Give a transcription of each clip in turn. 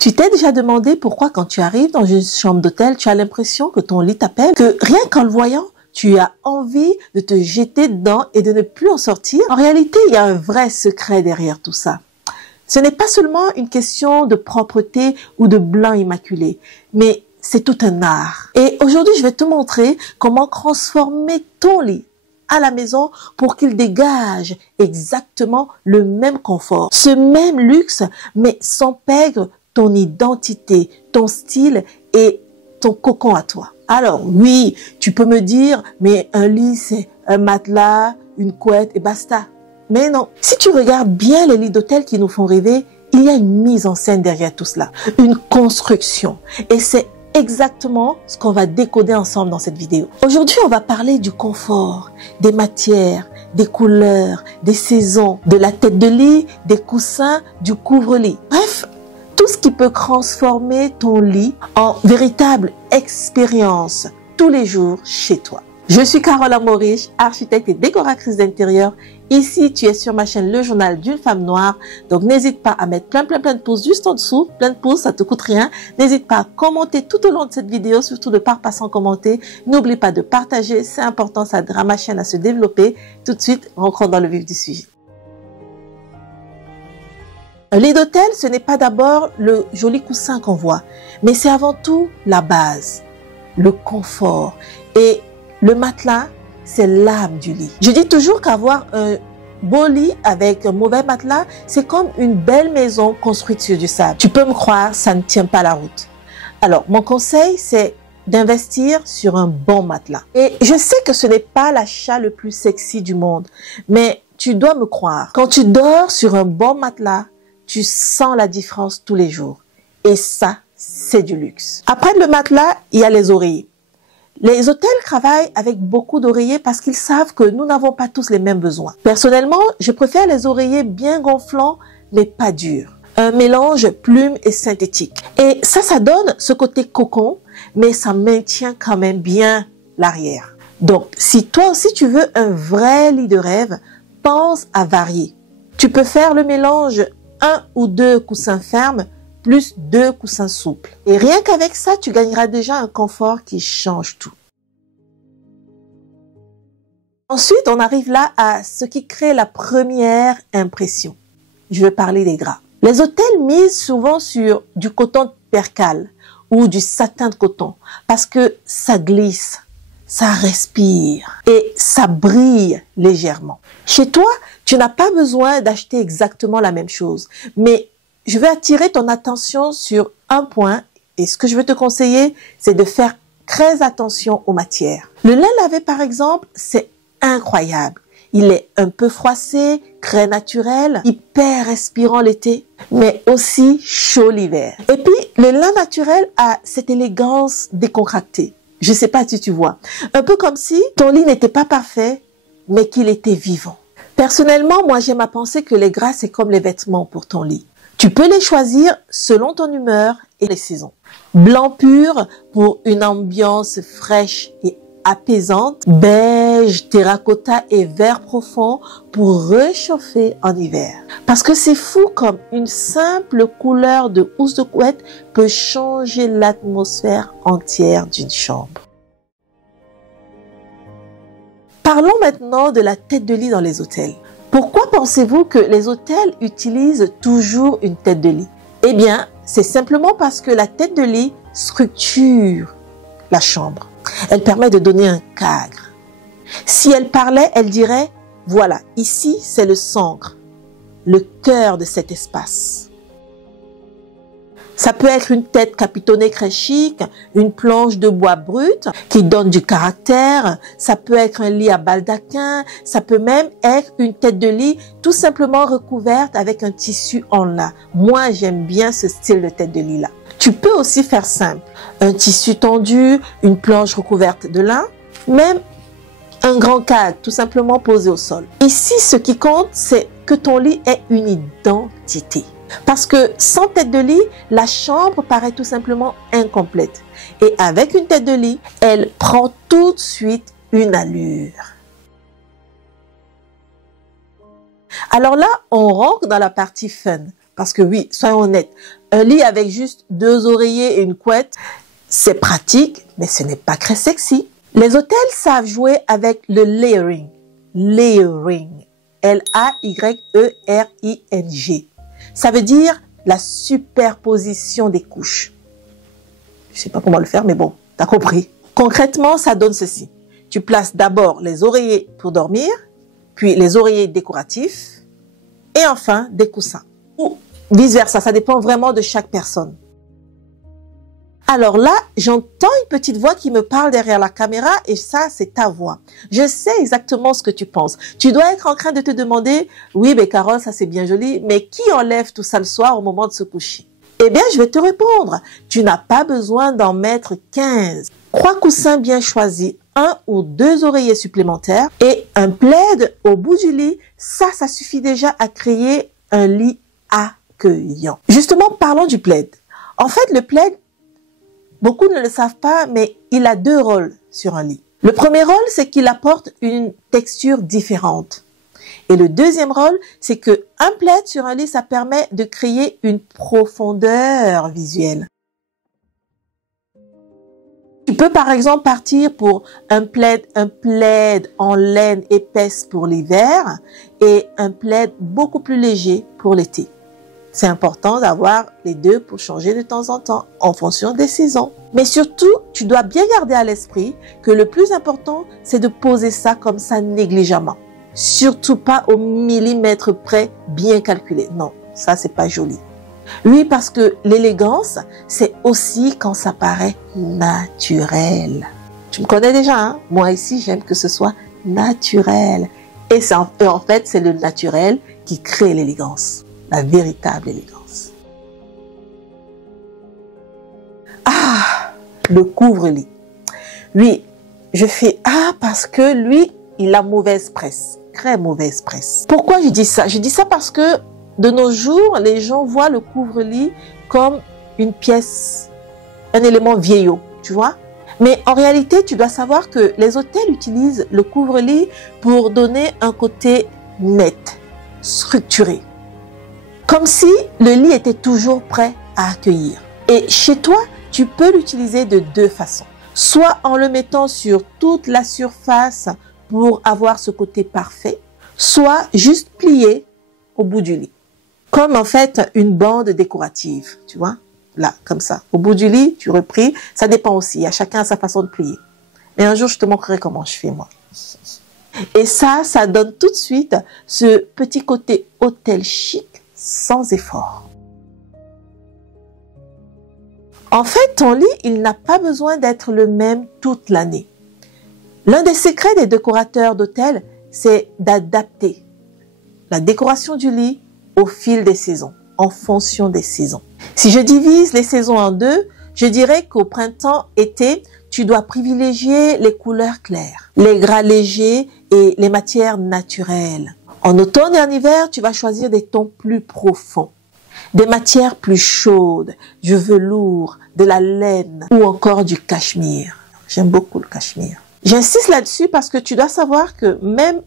Tu t'es déjà demandé pourquoi quand tu arrives dans une chambre d'hôtel, tu as l'impression que ton lit t'appelle, que rien qu'en le voyant, tu as envie de te jeter dedans et de ne plus en sortir? En réalité, il y a un vrai secret derrière tout ça. Ce n'est pas seulement une question de propreté ou de blanc immaculé, mais c'est tout un art. Et aujourd'hui, je vais te montrer comment transformer ton lit à la maison pour qu'il dégage exactement le même confort, ce même luxe, mais sans perdre ton identité, ton style et ton cocon à toi. Alors oui, tu peux me dire, mais un lit, c'est un matelas, une couette et basta. Mais non, si tu regardes bien les lits d'hôtel qui nous font rêver, il y a une mise en scène derrière tout cela, une construction. Et c'est exactement ce qu'on va décoder ensemble dans cette vidéo. Aujourd'hui, on va parler du confort, des matières, des couleurs, des saisons, de la tête de lit, des coussins, du couvre-lit. Bref, tout ce qui peut transformer ton lit en véritable expérience tous les jours chez toi. Je suis Carole Amorich, architecte et décoratrice d'intérieur. Ici, tu es sur ma chaîne Le Journal d'une femme noire. Donc, n'hésite pas à mettre plein de pouces juste en dessous. Plein de pouces, ça te coûte rien. N'hésite pas à commenter tout au long de cette vidéo, surtout ne pas passer sans commenter. N'oublie pas de partager, c'est important, ça aidera ma chaîne à se développer. Tout de suite, rentrons dans le vif du sujet. Un lit d'hôtel, ce n'est pas d'abord le joli coussin qu'on voit, mais c'est avant tout la base, le confort. Et le matelas, c'est l'âme du lit. Je dis toujours qu'avoir un beau lit avec un mauvais matelas, c'est comme une belle maison construite sur du sable. Tu peux me croire, ça ne tient pas la route. Alors, mon conseil, c'est d'investir sur un bon matelas. Et je sais que ce n'est pas l'achat le plus sexy du monde, mais tu dois me croire. Quand tu dors sur un bon matelas, tu sens la différence tous les jours. Et ça, c'est du luxe. Après le matelas, il y a les oreillers. Les hôtels travaillent avec beaucoup d'oreillers parce qu'ils savent que nous n'avons pas tous les mêmes besoins. Personnellement, je préfère les oreillers bien gonflants, mais pas durs. Un mélange plume et synthétique. Et ça donne ce côté cocon, mais ça maintient quand même bien l'arrière. Donc, si toi aussi tu veux un vrai lit de rêve, pense à varier. Tu peux faire le mélange 1 ou 2 coussins fermes plus 2 coussins souples. Et rien qu'avec ça, tu gagneras déjà un confort qui change tout. Ensuite, on arrive là à ce qui crée la première impression. Je vais parler des draps. Les hôtels misent souvent sur du coton de percale ou du satin de coton parce que ça glisse, ça respire et ça brille légèrement. Chez toi, tu n'as pas besoin d'acheter exactement la même chose, mais je vais attirer ton attention sur un point et ce que je veux te conseiller, c'est de faire très attention aux matières. Le lin lavé, par exemple, c'est incroyable. Il est un peu froissé, très naturel, hyper respirant l'été, mais aussi chaud l'hiver. Et puis, le lin naturel a cette élégance décontractée. Je sais pas si tu vois. Un peu comme si ton lit n'était pas parfait, mais qu'il était vivant. Personnellement, moi, j'aime à penser que les draps, c'est comme les vêtements pour ton lit. Tu peux les choisir selon ton humeur et les saisons. Blanc pur pour une ambiance fraîche et apaisante. Beige, terracotta et vert profond pour réchauffer en hiver. Parce que c'est fou comme une simple couleur de housse de couette peut changer l'atmosphère entière d'une chambre. Parlons maintenant de la tête de lit dans les hôtels. Pourquoi pensez-vous que les hôtels utilisent toujours une tête de lit? Eh bien, c'est simplement parce que la tête de lit structure la chambre. Elle permet de donner un cadre. Si elle parlait, elle dirait, voilà, ici c'est le centre, le cœur de cet espace. Ça peut être une tête capitonnée très chic, une planche de bois brut qui donne du caractère. Ça peut être un lit à baldaquin. Ça peut même être une tête de lit tout simplement recouverte avec un tissu en lin. Moi, j'aime bien ce style de tête de lit là. Tu peux aussi faire simple. Un tissu tendu, une planche recouverte de lin, même un grand cadre tout simplement posé au sol. Ici, ce qui compte, c'est que ton lit ait une identité. Parce que sans tête de lit, la chambre paraît tout simplement incomplète. Et avec une tête de lit, elle prend tout de suite une allure. Alors là, on rentre dans la partie fun. Parce que oui, soyons honnêtes, Un lit avec juste 2 oreillers et une couette, c'est pratique, mais ce n'est pas très sexy. Les hôtels savent jouer avec le layering. Layering. L-A-Y-E-R-I-N-G. Ça veut dire la superposition des couches. Je sais pas comment le faire, mais bon, t'as compris. Concrètement, ça donne ceci. Tu places d'abord les oreillers pour dormir, puis les oreillers décoratifs, et enfin des coussins. Ou vice versa, ça dépend vraiment de chaque personne. Alors là, j'entends une petite voix qui me parle derrière la caméra et ça, c'est ta voix. Je sais exactement ce que tu penses. Tu dois être en train de te demander, oui, mais Carole, ça c'est bien joli, mais qui enlève tout ça le soir au moment de se coucher? Eh bien, je vais te répondre. Tu n'as pas besoin d'en mettre 15. 3 coussins bien choisis, 1 ou 2 oreillers supplémentaires et un plaid au bout du lit. Ça suffit déjà à créer un lit accueillant. Justement, parlons du plaid. En fait, le plaid, beaucoup ne le savent pas, mais il a 2 rôles sur un lit. Le premier rôle, c'est qu'il apporte une texture différente. Et le deuxième rôle, c'est que un plaid sur un lit, ça permet de créer une profondeur visuelle. Tu peux par exemple partir pour un plaid en laine épaisse pour l'hiver et un plaid beaucoup plus léger pour l'été. C'est important d'avoir les deux pour changer de temps en temps en fonction des saisons. Mais surtout, tu dois bien garder à l'esprit que le plus important, c'est de poser ça comme ça négligemment. Surtout pas au millimètre près, bien calculé. Non, ça c'est pas joli. Oui, parce que l'élégance, c'est aussi quand ça paraît naturel. Tu me connais déjà, hein? Moi ici, j'aime que ce soit naturel. Et en fait, c'est le naturel qui crée l'élégance. La véritable élégance. Ah, le couvre-lit. Oui, je fais parce que lui, il a mauvaise presse. Très mauvaise presse. Pourquoi je dis ça? Je dis ça parce que de nos jours, les gens voient le couvre-lit comme une pièce, un élément vieillot, tu vois? Mais en réalité, tu dois savoir que les hôtels utilisent le couvre-lit pour donner un côté net, structuré. Comme si le lit était toujours prêt à accueillir. Et chez toi, tu peux l'utiliser de 2 façons. Soit en le mettant sur toute la surface pour avoir ce côté parfait, soit juste plié au bout du lit. Comme en fait une bande décorative, tu vois, là, comme ça. Au bout du lit, tu replis, ça dépend aussi, à chacun sa façon de plier. Mais un jour, je te montrerai comment je fais moi. Et ça donne tout de suite ce petit côté hôtel chic sans effort. En fait, ton lit, il n'a pas besoin d'être le même toute l'année. L'un des secrets des décorateurs d'hôtels, c'est d'adapter la décoration du lit au fil des saisons, en fonction des saisons. Si je divise les saisons en 2, je dirais qu'au printemps-été, tu dois privilégier les couleurs claires, les gras légers et les matières naturelles. En automne et en hiver, tu vas choisir des tons plus profonds, des matières plus chaudes, du velours, de la laine ou encore du cachemire. J'aime beaucoup le cachemire. J'insiste là-dessus parce que tu dois savoir que même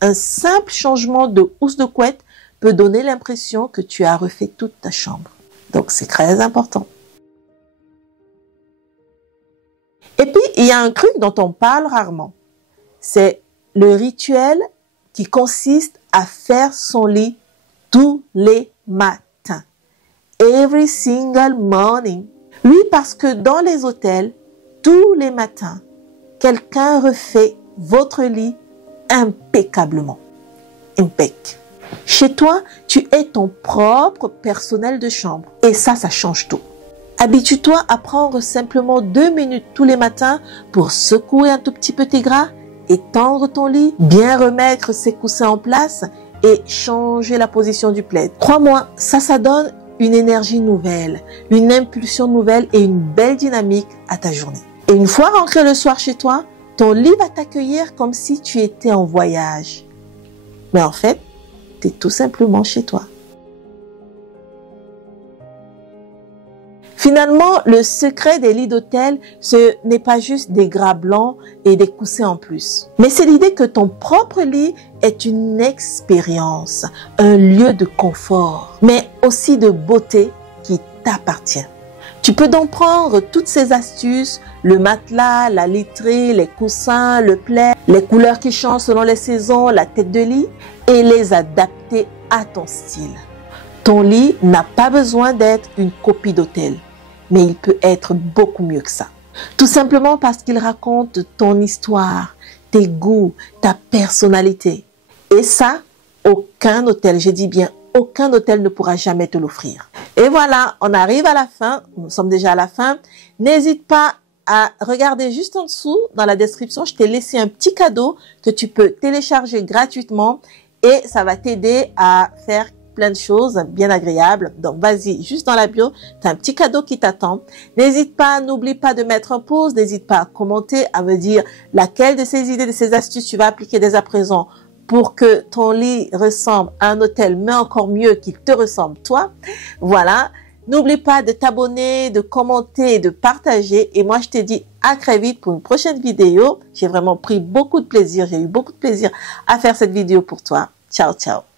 un simple changement de housse de couette peut donner l'impression que tu as refait toute ta chambre. Donc c'est très important. Et puis, il y a un truc dont on parle rarement. C'est le rituel qui consiste à faire son lit tous les matins. Every single morning. Oui, parce que dans les hôtels, tous les matins, quelqu'un refait votre lit impeccablement. Impec. Chez toi, tu es ton propre personnel de chambre. Et ça change tout. Habitue-toi à prendre simplement 2 minutes tous les matins pour secouer un tout petit peu tes draps, étendre ton lit, bien remettre ses coussins en place et changer la position du plaid. Crois-moi, ça donne une énergie nouvelle, une impulsion nouvelle et une belle dynamique à ta journée. Et une fois rentré le soir chez toi, ton lit va t'accueillir comme si tu étais en voyage. Mais en fait, tu es tout simplement chez toi. Finalement, le secret des lits d'hôtel, ce n'est pas juste des draps blancs et des coussins en plus. Mais c'est l'idée que ton propre lit est une expérience, un lieu de confort, mais aussi de beauté qui t'appartient. Tu peux donc prendre toutes ces astuces, le matelas, la literie, les coussins, le plaid, les couleurs qui changent selon les saisons, la tête de lit et les adapter à ton style. Ton lit n'a pas besoin d'être une copie d'hôtel, mais il peut être beaucoup mieux que ça. Tout simplement parce qu'il raconte ton histoire, tes goûts, ta personnalité. Et ça, aucun hôtel, je dis bien aucun hôtel ne pourra jamais te l'offrir. Et voilà, on arrive à la fin, nous sommes déjà à la fin. N'hésite pas à regarder juste en dessous, dans la description, je t'ai laissé un petit cadeau que tu peux télécharger gratuitement et ça va t'aider à faire plein de choses bien agréables. Donc, vas-y, juste dans la bio, tu as un petit cadeau qui t'attend. N'hésite pas, n'oublie pas de mettre un pouce, n'hésite pas à commenter, à me dire laquelle de ces idées, de ces astuces tu vas appliquer dès à présent pour que ton lit ressemble à un hôtel, mais encore mieux qu'il te ressemble toi. Voilà. N'oublie pas de t'abonner, de commenter et de partager. Et moi, je te dis à très vite pour une prochaine vidéo. J'ai vraiment pris beaucoup de plaisir. J'ai eu beaucoup de plaisir à faire cette vidéo pour toi. Ciao, ciao.